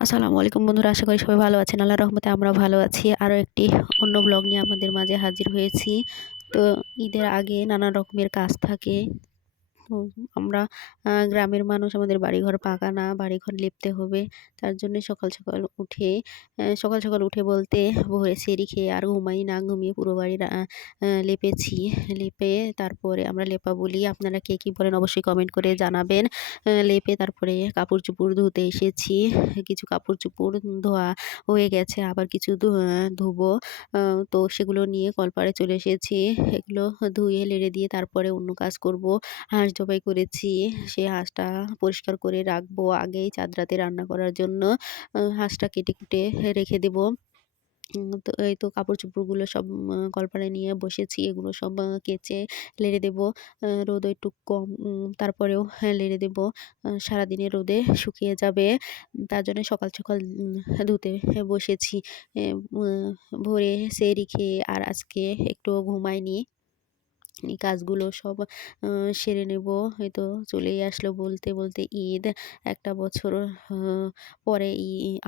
আসসালামু আলাইকুম বন্ধুরা, আশা করি সবাই ভালো আছেন। আল্লাহর রহমতে আমরাও ভালো আছি। আরও একটি অন্য ব্লগ নিয়ে আপনাদের মাঝে হাজির হয়েছি। তো ঈদের আগে নানা রকমের কাজ থাকে। তো আমরা গ্রামের মানুষ, আমাদের বাড়িঘর পাকা না, বাড়িঘর লিপতে হবে। তার জন্যে সকাল সকাল উঠে সকাল সকাল উঠে বলতে ভোরে সেরি খেয়ে আর ঘুমাই না, ঘুমিয়ে পুরো বাড়ি লেপেছি। লেপে তারপরে আমরা লেপা বলি, আপনারা কে কী বলেন অবশ্যই কমেন্ট করে জানাবেন। লেপে তারপরে কাপড় চোপড় ধুতে এসেছি। কিছু কাপড় চোপড় ধোয়া হয়ে গেছে, আবার কিছু ধুবো। তো সেগুলো নিয়ে কলপাড়ে চলে এসেছি। এগুলো ধুয়ে লেড়ে দিয়ে তারপরে অন্য কাজ করব। হাঁস জবাই করেছি। সেই হাঁসটা পরিষ্কার করে রাখবো আগেই চাঁদ রাতে রান্না করার জন্য। হাঁসটা কেটে কুটে রেখে দেবো। তো এই তো কাপড়-চোপড়গুলো সব কলপাড়ে নিয়ে বসেছি। এগুলো সব কেচে লেড়ে দেবো। রোদ একটু কম, তারপরেও লেড়ে দেবো। সারাদিনের রোদে শুকিয়ে যাবে। তার জন্য সকাল সকাল ধুতে বসেছি। এ ম ভোরে সেহরি খেয়ে আর আজকে একটুও ঘুমাইনি। এই কাজগুলো সব আ সেরে নেব। এই তো চলেই আসলো বলতে, বলতে ঈদ। একটা বছর আ পরে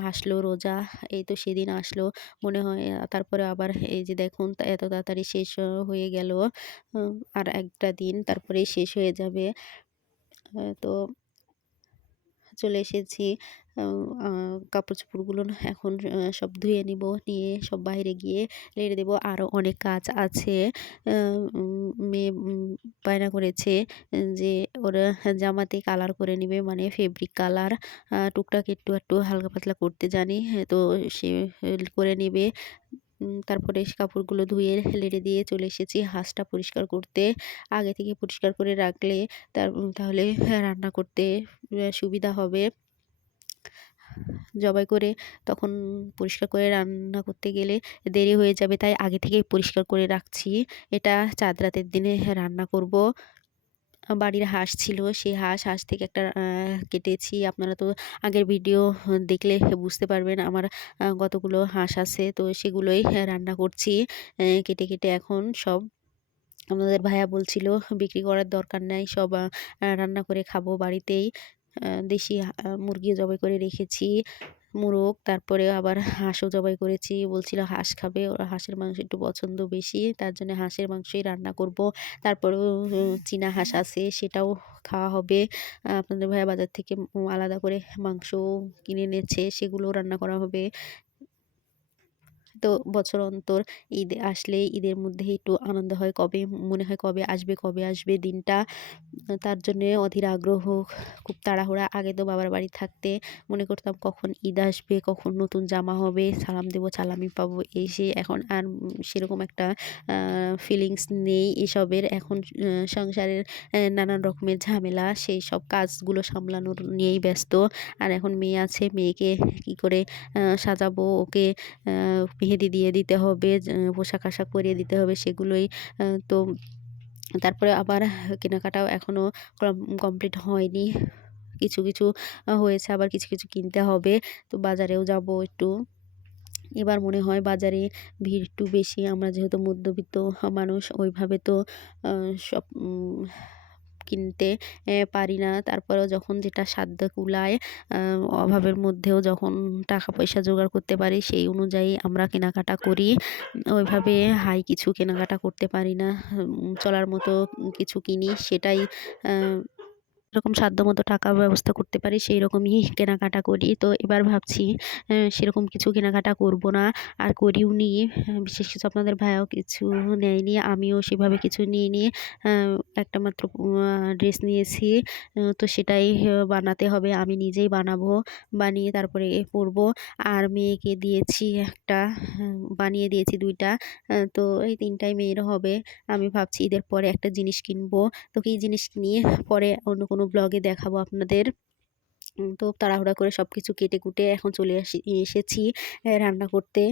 আসলো রোজা। এই তো সেদিন আসলো। মনে হয় তারপরে আবার এই যে দেখুন এত তাড়াতাড়ি শেষ হয়ে গেল। আর একটা দিন তারপরেই শেষ হয়ে যাবে। তো চলে এসেছি। আ আ কাপড়-চোপড়গুলো না এখন সব ধুয়ে নিব। নিয়ে সব বাইরে গিয়ে রেড়ে দেব। আরও অনেক কাজ আছে। আ মেয়ে বায়না করেছে যে ওরা জামাতে কালার করে নিবে, মানে ফেব্রিক কালার। টুকটাক একটু একটু হালকা পাতলা করতে জানি। তো সে করে নেবে। তারপরে কাপড়গুলো ধুয়ে লেড়ে দিয়ে চলে এসেছি হাঁসটা পরিষ্কার করতে। আগে থেকে পরিষ্কার করে রাখলে তাহলে রান্না করতে সুবিধা হবে। জবাই করে তখন পরিষ্কার করে রান্না করতে গেলে দেরি হয়ে যাবে, তাই আগে থেকেই পরিষ্কার করে রাখছি। এটা চাঁদ রাতের দিনে রান্না করব। বাড়ির হাঁস ছিল, সেই হাঁস থেকে একটা কেটেছি। আপনারা তো আগের ভিডিও দেখলে বুঝতে পারবেন আমার কতগুলো হাঁস আছে। তো সেগুলোই রান্না করছি। কেটে কেটে এখন সব আপনাদের ভাইয়া বলছিল বিক্রি করার দরকার নাই, সব রান্না করে খাবো বাড়িতেই। দেশি মুরগি জবাই করে রেখেছি, মোরগ, তারপরে আবার হাঁসও জবাই করেছি। বলছিল হাঁস খাবে, ওর হাঁসের মাংস একটু পছন্দ বেশি, তার জন্য হাঁসের মাংসই রান্না করব। তারপরেও চীনা হাঁস আছে, সেটাও খাওয়া হবে। আপনাদের ভাইয়া বাজার থেকে আলাদা করে মাংস কিনে এনেছে, সেগুলোও রান্না করা হবে। তো বছর অন্তর ঈদ আসলে ঈদের মধ্যে একটু আনন্দ হয়, কবে মনে হয় কবে আসবে দিনটা। তার জন্যে অধীর আগ্রহ, খুব তাড়াহুড়া। আগে তো বাবার বাড়ি থাকতে মনে করতাম কখন ঈদ আসবে, কখন নতুন জামা হবে, সালাম দেবো, সালামি পাবো, এই সেই। এখন আর সেরকম একটা ফিলিংস নেই এসবের। এখন সংসারের নানান রকমের ঝামেলা, সেই সব কাজগুলো সামলানোর নিয়েই ব্যস্ত। আর এখন মেয়ে আছে, মেয়েকে কি করে সাজাবো, ওকে মেহেদি দিয়ে দিতে হবে, পোশাক-আশাক পরিয়ে দিতে হবে, সেগুলোই। তো তারপরে আবার কেনাকাটাও এখনও কমপ্লিট হয়নি। কিছু কিছু হয়েছে, আবার কিছু কিছু কিনতে হবে। তো বাজারেও যাব একটু। এবার মনে হয় বাজারে ভিড় একটু বেশি। আমরা যেহেতু মধ্যবিত্ত মানুষ, ওইভাবে তো সব কিনতে পারি না। তারপরেও যখন যেটা সাধ্য কুলায়, অভাবের মধ্যেও যখন টাকা পয়সা জোগাড় করতে পারি, সেই অনুযায়ী আমরা কেনাকাটা করি। ওইভাবে হাই কিছু কেনাকাটা করতে পারি না। চলার মতো কিছু কিনি, সেটাই যেরকম সাধ্যমতো টাকা ব্যবস্থা করতে পারি সেই রকমই কেনাকাটা করি। তো এবার ভাবছি সেরকম কিছু কেনাকাটা করব না, আর করিওনি। বিশেষ কিছু আপনাদের ভাইয়াও কিছু নেয়নি, আমিও সেভাবে কিছু নিইনি। একটা মাত্র ড্রেস নিয়েছি। তো সেটাই বানাতে হবে, আমি নিজেই বানাবো। বানিয়ে তারপরে পরবো। আর মেয়েকে দিয়েছি একটা, বানিয়ে দিয়েছি ২ টা। তো এই ৩ টাই মেয়ের হবে। আমি ভাবছি ঈদের পরে একটা জিনিস কিনবো। তো কি জিনিস কিনি পরে অন্য কোনো ব্লগে দেখাবো আপনাদের। তো তাড়াহুড়া করে সবকিছু কেটে-কুটে এখন চলে এসেছি রান্না করতে।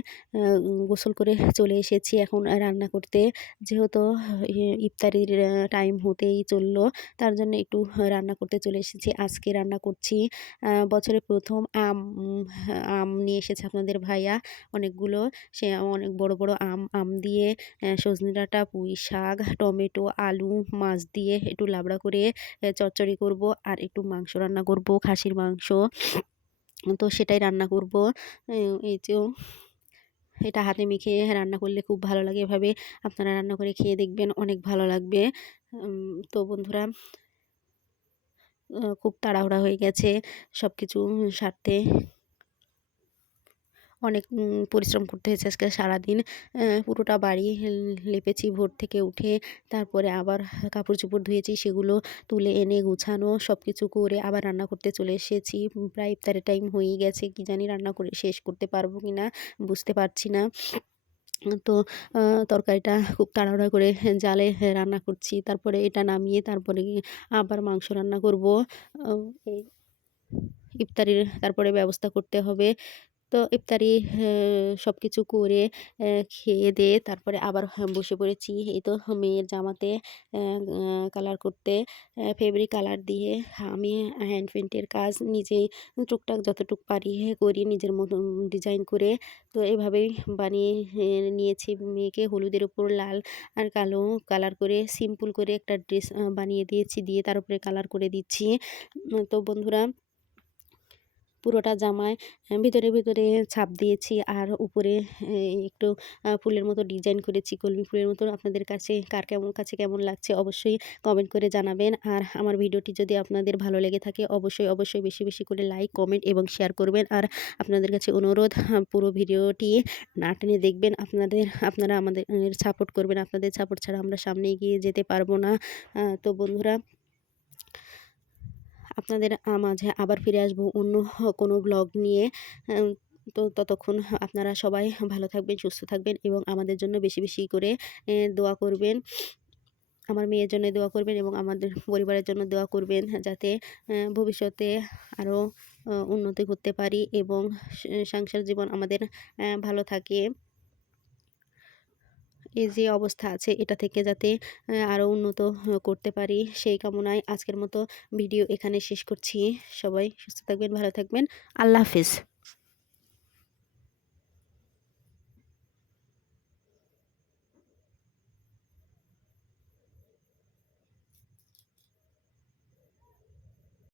গোসল করে চলে এসেছি এখন রান্না করতে। যেহেতু ইফতারির টাইম হতেই চললো, তার জন্য একটু রান্না করতে চলে এসেছি। আজকে রান্না করছি বছরের ১ম আম নিয়ে এসেছে আপনাদের ভাইয়া অনেকগুলো। সে অনেক বড় বড় আম দিয়ে সজনে ডাঁটা, পুঁই শাক, টমেটো, আলু, মাছ দিয়ে একটু লাবড়া করে চচ্চড়ি করব, আর একটু মাংস রান্না করব, খাসির মাংস। তো সেটাই রান্না করব। এই যে এটা হাতে মেখে রান্না করলে খুব ভালো লাগে। এভাবে আপনারা রান্না করে খেয়ে দেখবেন, অনেক ভালো লাগবে। তো বন্ধুরা, খুব তাড়াহুড়া হয়ে গেছে সবকিছু সারতে। অনেক পরিশ্রম করতে হয়েছে আজকে সারাদিন। পুরোটা বাড়ি লেপেছি ভোর থেকে উঠে। তারপরে আবার কাপড়-চোপড় ধুয়েছি, সেগুলো তুলে এনে গুছানো সবকিছু করে আবার রান্না করতে চলে এসেছি। প্রায় ইফতারের টাইম হয়েই গেছে। কি জানি রান্না করে শেষ করতে পারবো কিনা বুঝতে পারছি না। তো তরকারিটা খুব তাড়াহুড়া করে জালে রান্না করছি। তারপরে এটা নামিয়ে তারপরে আবার মাংস রান্না করব। এই ইফতারির তারপরে ব্যবস্থা করতে হবে। তো ইফতারি সবকিছু করে খেয়ে-দেয়ে তারপরে আবার বসে পড়েছি। এই তো মেয়ের জামাতে অ্যা আ কালার করতে, ফেব্রিক কালার দিয়ে আমি হ্যান্ড পেইন্টের কাজ নিজেই টুকটাক যতটুক পারি করি নিজের মতন ডিজাইন করে। তো এভাবেই বানিয়ে নিয়েছি। মেয়েকে হলুদের উপর লাল আর কালো কালার করে সিম্পল করে একটা ড্রেস বানিয়ে দিয়েছি। দিয়ে তার উপরে কালার করে দিচ্ছি। তো বন্ধুরা, পুরোটা জামায় ভিতরে ছাপ দিয়েছি আর উপরে একটু ফুলের মতো ডিজাইন করেছি, কলমি ফুলের মতো। আপনাদের কাছে কেমন লাগছে অবশ্যই কমেন্ট করে জানাবেন। আর আমার ভিডিওটি যদি আপনাদের ভালো লেগে থাকে অবশ্যই বেশি করে লাইক, কমেন্ট এবং শেয়ার করবেন। আর আপনাদের কাছে অনুরোধ, পুরো ভিডিওটি না টেনে দেখবেন। আপনারা আমাদের সাপোর্ট করবেন। আপনাদের সাপোর্ট ছাড়া আমরা সামনে এগিয়ে যেতে পারবো না। তো বন্ধুরা, আপনাদের মাঝে আবার ফিরে আসবো অন্য কোনো ব্লগ নিয়ে। আম তো ততক্ষণ আপনারা সবাই ভালো থাকবেন, সুস্থ থাকবেন এবং আমাদের জন্য বেশি করে দোয়া করবেন। আমার মেয়ের জন্য দোয়া করবেন এবং আমাদের পরিবারের জন্য দোয়া করবেন, যাতে ভবিষ্যতে আরও উন্নতি করতে পারি এবং সংসার জীবন আমাদের ভালো থাকে। এই যে অবস্থা আছে এটা থেকে যাতে আরও উন্নত করতে পারি, সেই কামনায় আজকের মতো ভিডিও এখানে শেষ করছি। সবাই সুস্থ থাকবেন, ভালো থাকবেন। আল্লাহ হাফেজ।